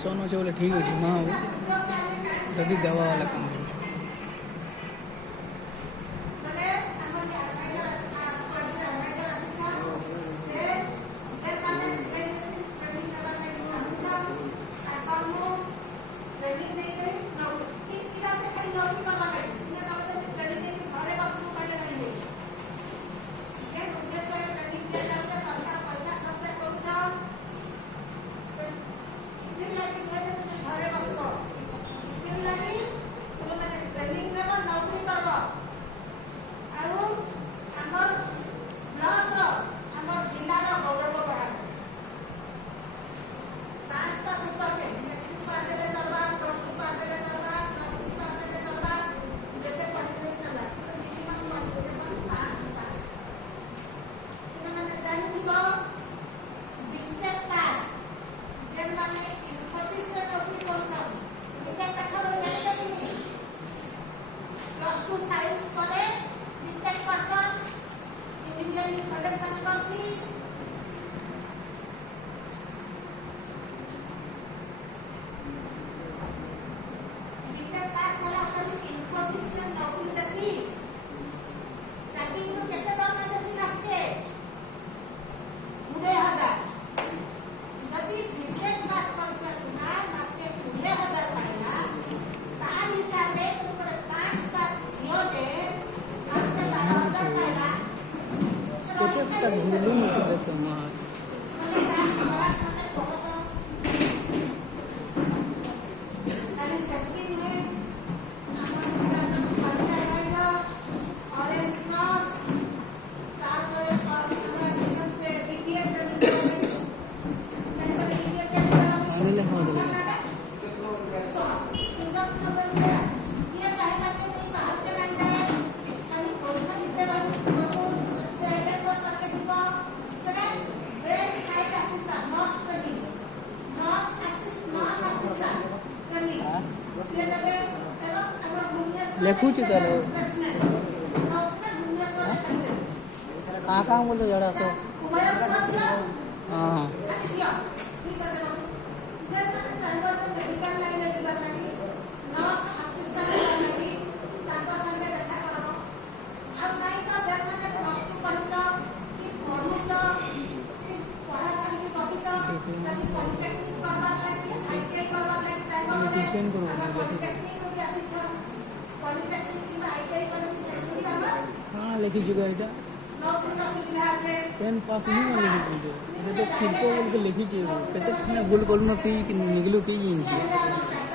पसंद अच्छे बोले ठीक अच्छे हाँ हो जदि देवा वाला काम लिखुची ताले कहाँ बोलते जरा सो हाँ हाँ लिखी चुका है 10 पास नहीं लिखी चुके तो शिल्प बोल के लिखी चाहिए भूल कल न ती निकलू कई जिनसी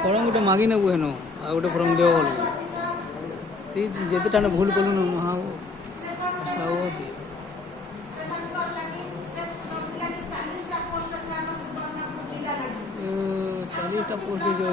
फरम गोटे मागी नेबू हेन आ गोटे फरम देव बोल ती जिते टाने भूल कलु न हाँ सावती 40टा पोस्ट जो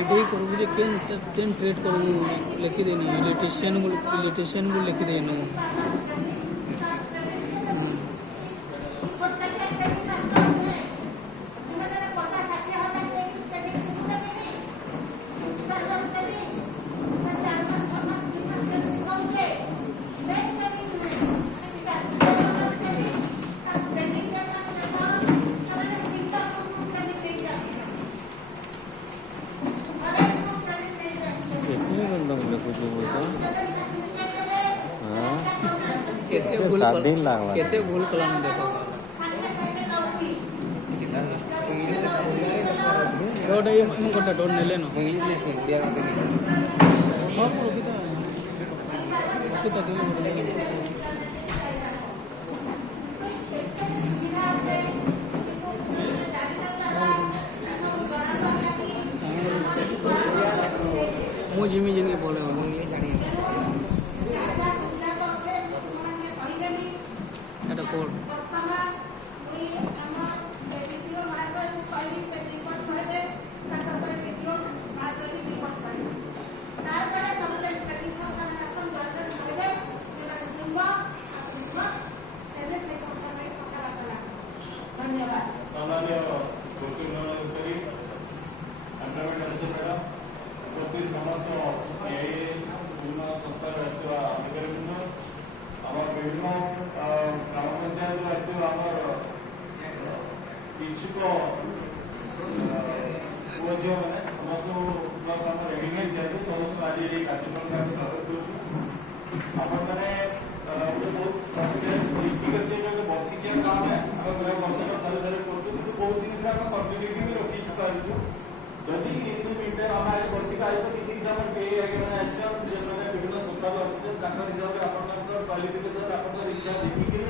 आईडी करूँ जे केन ट्रेड करूँ लिखी देनी इलेक्ट्रिशियन को लिखी देनी କେତେ ସେ ଭୁଲ ସ୍ୱାଧୀନ ଲାଗବା କେତେ ଭୁଲ କଲାନ ଦେଖ ଡୋଟା ଏମ ଗୋଟେ ଡୋର ନେଲେ ନ इंग्लिश नहीं सुन इंडिया का नहीं ସବୁ ରଖିଥା ରଖିଥା ଦେଲେ ଗୋଟେ ମୁଁ ଜିମି ଜିନି ପଳେଇବ इंग्लिश आनी এটা কোড सामान्य गोष्टी उपस्थित समस्त विभिन्न संस्था अधिकारीवृंद आम विभिन्न ग्राम पंचायत इच्छुक पुओ झील मैंने समस्त प्लस आम रेडी समस्त आज ये कार्यक्रम स्वागत करें बहुत वर्षिकिया काम है वर्ष धरे धरे कर बहुत जिन कंटिन्यूटी भी रखी चुका जदि आम वर्षिक आयु किसी हिसाब से विभिन्न संस्था हिसाब से क्वालिफिकेशन आप इच्छा देखिए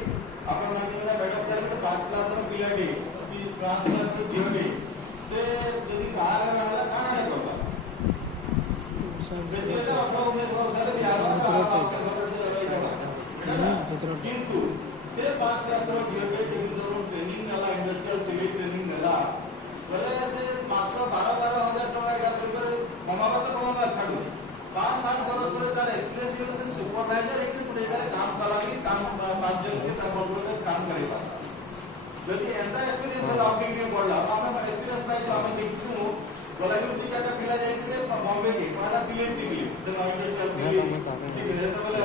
आप मैडम 5 क्लास पिलाटे कि 5 क्लास झीलटे से जब गाँव में कहाँ करवा बेसी 18-19 वर्ष किंतु से 5 क्लास झीलटे ट्रेनिंग नाला इंडस्ट्रियल सिविल ट्रेनिंग नाला बोले से मास्टर 12-12 हजार टका कमाबा तो कमाबा छाड़ 5-7 वर्ष पर तार एक्सपीरियंस से सुपरवाइजर एक पुणे काम कला काम 5 जन के काम करेगा जदि एंता एक्सपीरियंस ऑफिस में पड़ला हम एक्सपीरियंस पाई तो हम देखछु बोला कि ती का पिला जाई बॉम्बे के पहला सीए सीखली से नॉलेज चल सीए सीखले तो बोले